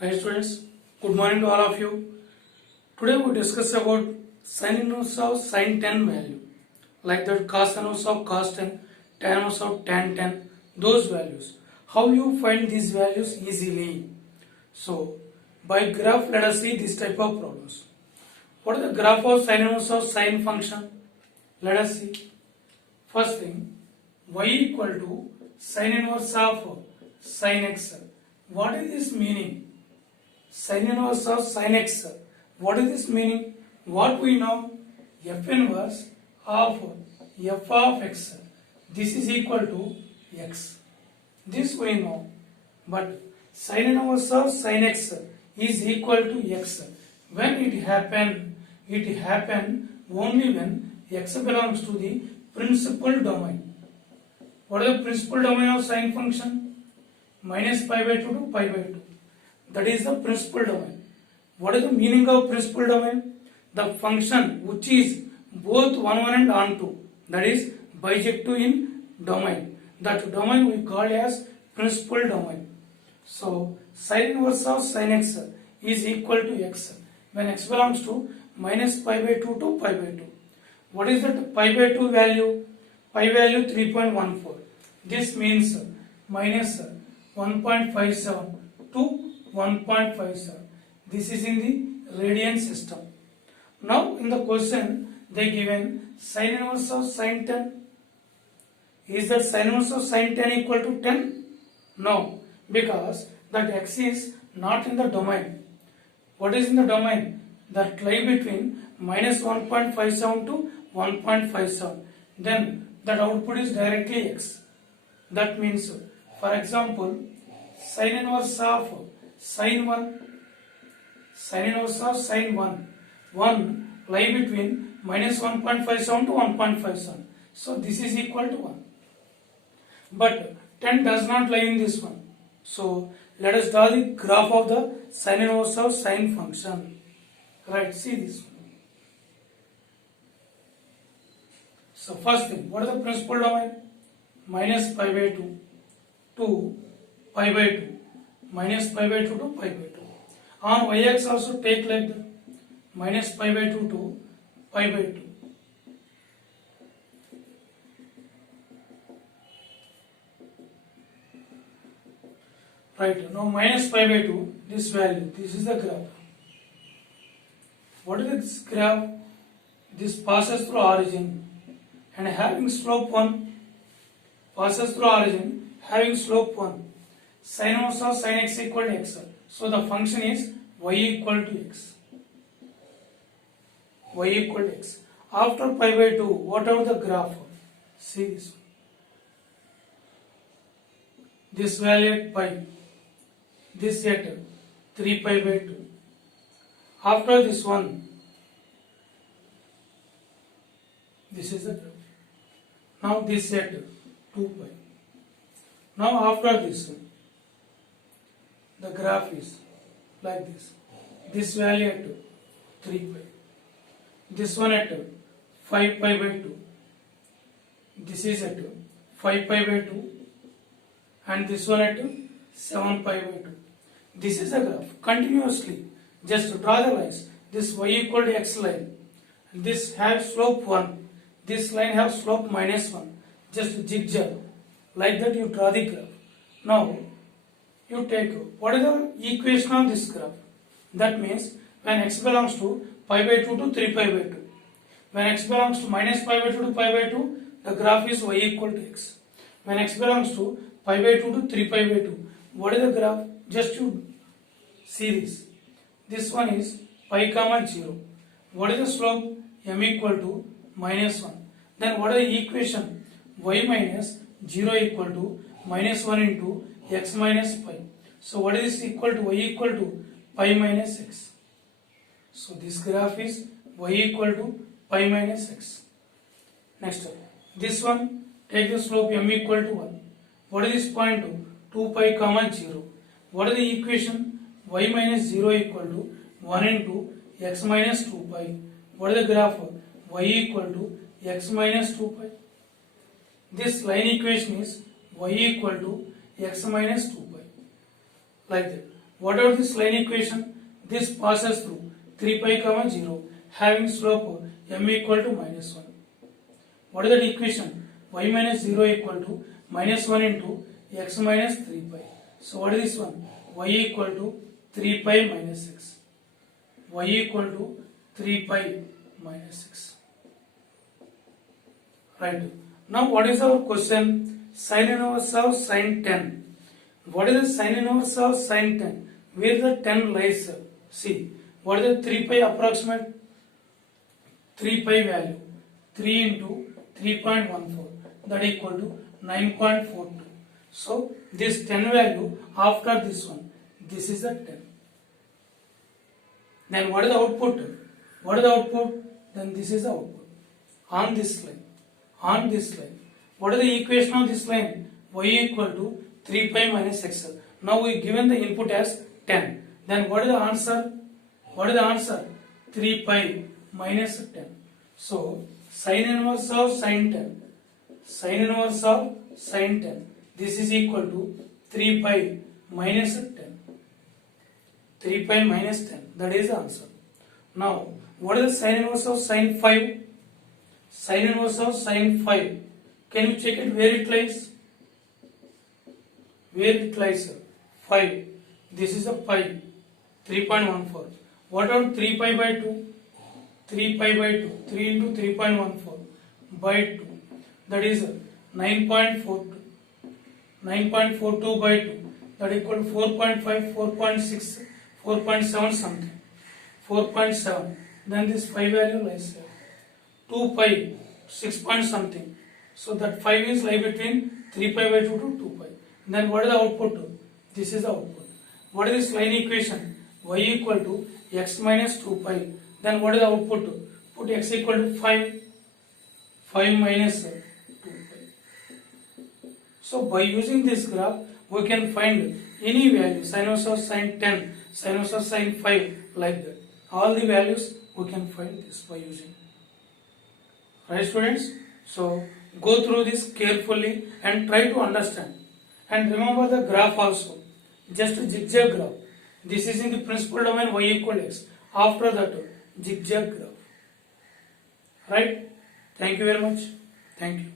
Hi students, good morning to all of you. Today we discuss about sin inverse of sin 10 value, like that cos inverse of cos 10, tan inverse of tan 10, those values. How you find these values easily? So, by graph let us see this type of problems. What is the graph of sin inverse of sin function? Let us see. First thing, y equal to sin inverse of sin x. What is this meaning? Sin inverse of sin x. What is this meaning? What we know? F inverse of f of x. This is equal to x. This we know. But sin inverse of sin x is equal to x. When it happen only when x belongs to the principal domain. What is the principal domain of sin function? Minus pi by 2 to pi by 2. That is the principal domain. What is the meaning of principal domain? The function which is both on1 and on2, that is bijective in domain. That domain we call as principal domain. So sin inverse of sin x is equal to x when x belongs to minus pi by 2 to pi by 2. What is that pi by 2 value? Pi value 3.14. This means minus 1.57 to 1.57. This is in the radian system. Now in the question they given sin inverse of sin 10. Is that sin inverse of sin 10 equal to 10? No, because that x is not in the domain. What is in the domain? That lie between minus 1.57 to 1.57. Then that output is directly x. That means, for example, sin inverse of sin 1, sin inverse of sin 1 lie between minus 1.57 to 1.57. So this is equal to 1. But 10 does not lie in this one. So let us draw the graph of the sin inverse of sin function. Right, see this one. So first thing, what is the principal domain? Minus pi by 2 to pi by 2. Minus pi by 2 to pi by 2. On y-axis also take like that. Minus pi by 2 to pi by 2. Right, now minus pi by 2, this value, this is the graph. What is this graph? This passes through origin and having slope 1, passes through origin having slope 1. Sin inverse of sin x equal to x. So the function is y equal to x. Y equal to x. After pi by 2, whatever the graph, see this one. This value at pi, this at 3 pi by 2. After this one, this is the graph. Now this at 2 pi. Now after this one, the graph is like this. This value at 3 pi. This one at 5 pi by 2. This is at 5 pi by 2. And this one at 7 pi by 2. This is a graph. Continuously, just draw the lines. This y equal to x line. This has slope 1. This line has slope minus 1. Just zigzag. Like that you draw the graph. Now, you take what is the equation of this graph? That means when x belongs to pi by 2 to 3 pi by 2. When x belongs to minus pi by 2 to pi by 2, the graph is y equal to x. When x belongs to pi by 2 to 3 pi by 2, what is the graph? Just you see this. This one is pi comma 0. What is the slope? M equal to minus 1. Then what is the equation? Y minus 0 equal to minus 1 into x minus pi. So what is this equal to? Y equal to pi minus x. So this graph is y equal to pi minus x. Next up, this one, take the slope m equal to 1. What is this point? 2 pi comma 0. What is the equation? Y minus 0 equal to 1 into x minus 2 pi. What is the graph? Y equal to x minus 2 pi. This line equation is y equal to x minus 2 pi. Like that. Whatever this line equation, this passes through 3 pi comma 0 having slope m equal to minus 1. What is that equation? Y minus 0 equal to minus 1 into x minus 3 pi. So what is this one? Y equal to 3 pi minus 6. Y equal to 3 pi minus 6. Right. Now what is our question? Sin inverse of sin 10. What is the sin inverse of sin 10? Where the 10 lies? See, what is the 3 pi approximate? 3 pi value. 3 into 3.14. That equal to 9.42. So this 10 value after this one. This is the 10. Then what is the output? What is the output? Then this is the output. On this line. On this line. What is the equation of this line? Y equal to 3 pi minus x. Now we given the input as 10. Then what is the answer? What is the answer? 3 pi minus 10. So sin inverse of sin 10. Sin inverse of sin 10. This is equal to 3 pi minus 10. 3 pi minus 10. That is the answer. Now, what is the sin inverse of sin 5? Sin inverse of sin 5. Can you check it where it lies? Where it lies? 5. This is a pi. 3.14. What about 3 pi by 2? 3 pi by 2. 3 into 3.14 by 2. That is 9.42. 9.42 by 2. That equal to 4.5, 4.6, 4.7 something. 4.7. Then this 5 value lies here. 2 pi, 6 point something. So that 5 is lie between 3 pi by 2 to 2 pi. Then what is the output? This is the output. What is this line equation? Y equal to x minus 2 pi. Then what is the output? Put x equal to 5. 5 minus 2 pi. So by using this graph, we can find any value. Sin inverse of sin 10, sin inverse of sin 5, like that. All the values we can find this by using. Right, students? So go through this carefully and try to understand. And remember the graph also. Just a zigzag graph. This is in the principal domain y equal x. After that, zigzag graph. Right? Thank you very much. Thank you.